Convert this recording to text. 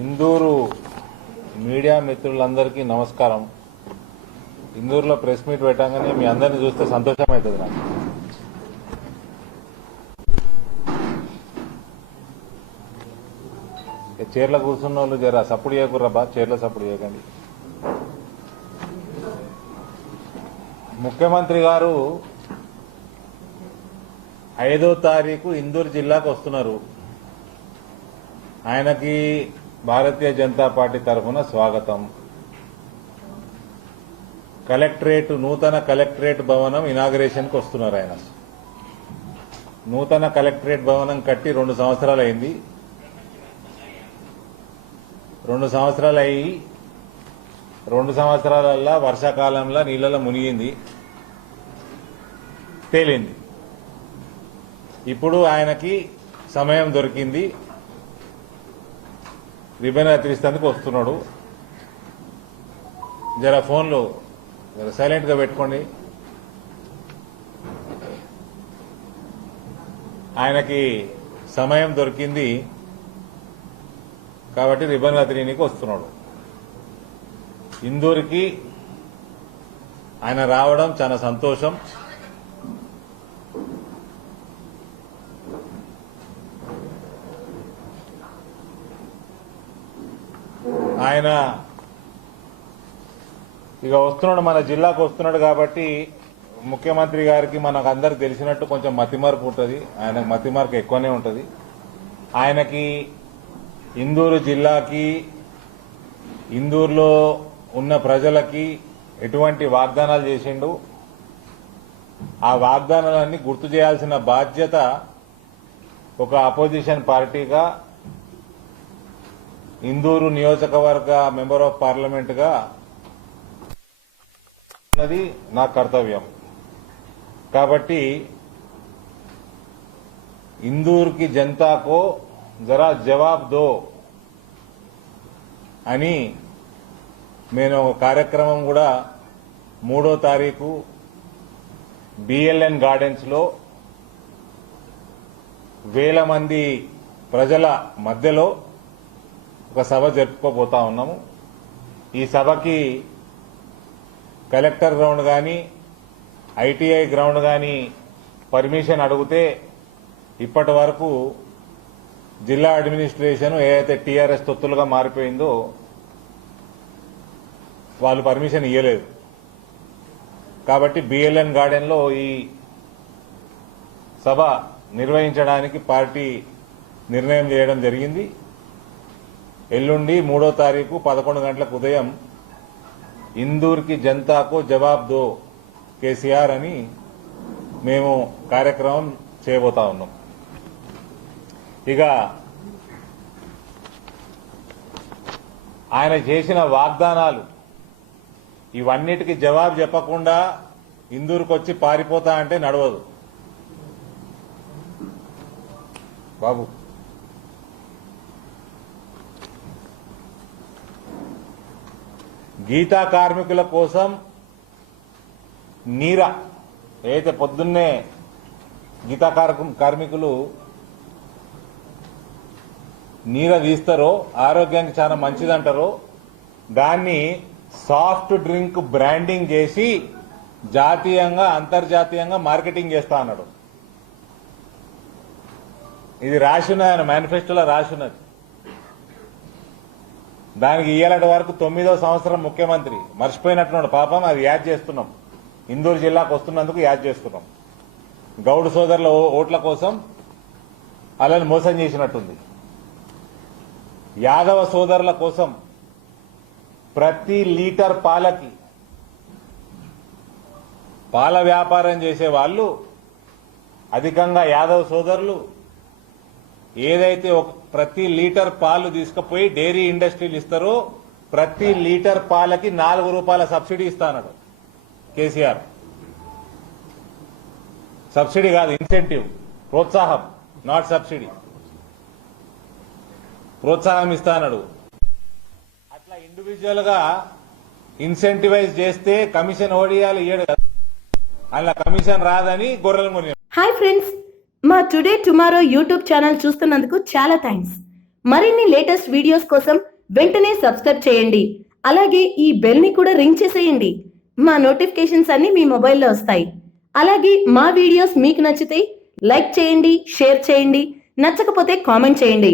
Indur media మిత్రులందరికీ నమస్కారం. ఇందూరులో press meet పెట్టగానే మీ అందరిని చూస్తే సంతోషం అవుతుంది నాకు. చీరలో కూర్చున్న వాళ్ళు జర సప్పుడు చేయకుర్రబ్బా, చీరలో సప్పుడు చేయకండి. ముఖ్యమంత్రి గారు 5వ తారీఖు ఇందూరు జిల్లాకు వస్తున్నారు. ఆయనకి భారతీయ జనతా పార్టీ తరఫున స్వాగతం. నూతన కలెక్టరేట్ భవనం ఇనాగరేషన్కి వస్తున్నారు ఆయన. నూతన కలెక్టరేట్ భవనం కట్టి 2 సంవత్సరాలు అయింది. 2 సంవత్సరాలు అయ్యి 2 సంవత్సరాలల్లా వర్షాకాలంలో నీళ్ళలో మునిగింది, తేలింది. ఇప్పుడు ఆయనకి సమయం దొరికింది, రిబన్ కత్తిరిస్తేందుకు వస్తున్నాడు. జర ఫోన్లు సైలెంట్గా పెట్టుకోండి. ఆయనకి సమయం దొరికింది కాబట్టి రిబన్ కత్తిరీనికి వస్తున్నాడు. ఇందూరుకి ఆయన రావడం చాలా సంతోషం. ఆయన ఇక వస్తున్నాడు, మన జిల్లాకు వస్తున్నాడు కాబట్టి ముఖ్యమంత్రి గారికి మనకు అందరికి తెలిసినట్టు కొంచెం మతిమార్పు ఉంటుంది. ఆయనకు మతిమార్పు ఎక్కువనే ఉంటుంది. ఆయనకి ఇందూరు జిల్లాకి, ఇందూరులో ఉన్న ప్రజలకి ఎటువంటి వాగ్దానాలు చేసిండు, ఆ వాగ్దానాలన్నీ గుర్తు చేయాల్సిన బాధ్యత ఒక అపోజిషన్ పార్టీగా, ఇందూరు నియోజకవర్గ మెంబర్ ఆఫ్ పార్లమెంట్ గా ఉన్నది నా కర్తవ్యం. కాబట్టి ఇందూర్ కి జనతాకో జరా జవాబ్ దో అని నేను ఒక కార్యక్రమం కూడా 3వ తారీఖు బిఎల్ఎన్ గార్డెన్స్ లో వేల మంది ప్రజల మధ్యలో ఒక సభ జరుపుకోబోతా ఉన్నాము. ఈ సభకి కలెక్టర్ గ్రౌండ్ కానీ, ఐటీఐ గ్రౌండ్ కానీ పర్మిషన్ అడిగితే ఇప్పటి వరకు జిల్లా అడ్మినిస్ట్రేషన్ ఏదైతే టీఆర్ఎస్ తొత్తులుగా మారిపోయిందో వాళ్ళు పర్మిషన్ ఇవ్వలేదు. కాబట్టి బిఎల్ఎన్ గార్డెన్లో ఈ సభ నిర్వహించడానికి పార్టీ నిర్ణయం చేయడం జరిగింది. ఎల్లుండి 3వ తారీఖు 11 గంటలకు ఉదయం ఇందూర్కి జనతాకు జవాబ్ దో కేసీఆర్ అని మేము కార్యక్రమం చేయబోతా ఉన్నాం. ఇక ఆయన చేసిన వాగ్దానాలు ఇవన్నిటికీ జవాబు చెప్పకుండా ఇందూరుకు వచ్చి పారిపోతా అంటే నడవదు బాబు. గీతా కార్మికుల కోసం నీరా ఏదైతే పొద్దున్నే గీతా కార్మికులు నీర తీస్తారో, ఆరోగ్యానికి చాలా మంచిదంటారో, దాన్ని సాఫ్ట్ డ్రింక్ బ్రాండింగ్ చేసి జాతీయంగా అంతర్జాతీయంగా మార్కెటింగ్ చేస్తా అన్నాడు. ఇది రాసిన్నది, ఆయన మేనిఫెస్టోలో రాసిన్నది. దానికి ఇయ్యాలటి వరకు 9వ సంవత్సరం ముఖ్యమంత్రి మర్చిపోయినట్టున్నాడు పాపం. అది యాద్ చేస్తున్నాం, ఇందూరు జిల్లాకు వస్తున్నందుకు యాద్ చేస్తున్నాం. గౌడ్ సోదరుల ఓట్ల కోసం అలాని మోసం చేసినట్టుంది. యాదవ సోదరుల కోసం ప్రతి లీటర్ పాలకి పాల వ్యాపారం చేసే వాళ్ళు అధికంగా యాదవ సోదరులు ఏదైతే ప్రతి లీటర్ పాలు తీసుకుపోయి డైరీ ఇండస్ట్రీలు ఇస్తారో ప్రతి లీటర్ పాలకి 4 రూపాయల సబ్సిడీ ఇస్తానడు కేసీఆర్. సబ్సిడీ కాదు, ఇన్సెంటివ్, ప్రోత్సాహం, నాట్ సబ్సిడీ. ప్రోత్సాహం ఇస్తానడు. అట్లా ఇండివిజువల్ గా ఇన్సెంటివైజ్ చేస్తే కమిషన్ ఓడియాలు ఇయ్యడు కదా, అలా కమిషన్ రాదని గొర్రెలు కొని. హాయ్ ఫ్రెండ్స్, మా టుడే టుమారో యూట్యూబ్ ఛానల్ చూస్తున్నందుకు చాలా థ్యాంక్స్. మరిన్ని లేటెస్ట్ వీడియోస్ కోసం వెంటనే సబ్స్క్రైబ్ చేయండి. అలాగే ఈ బెల్ ని కూడా రింగ్ చేసేయండి. మా నోటిఫికేషన్స్ అన్ని మీ మొబైల్లో వస్తాయి. అలాగే మా వీడియోస్ మీకు నచ్చితే లైక్ చేయండి, షేర్ చేయండి, నచ్చకపోతే కామెంట్ చేయండి.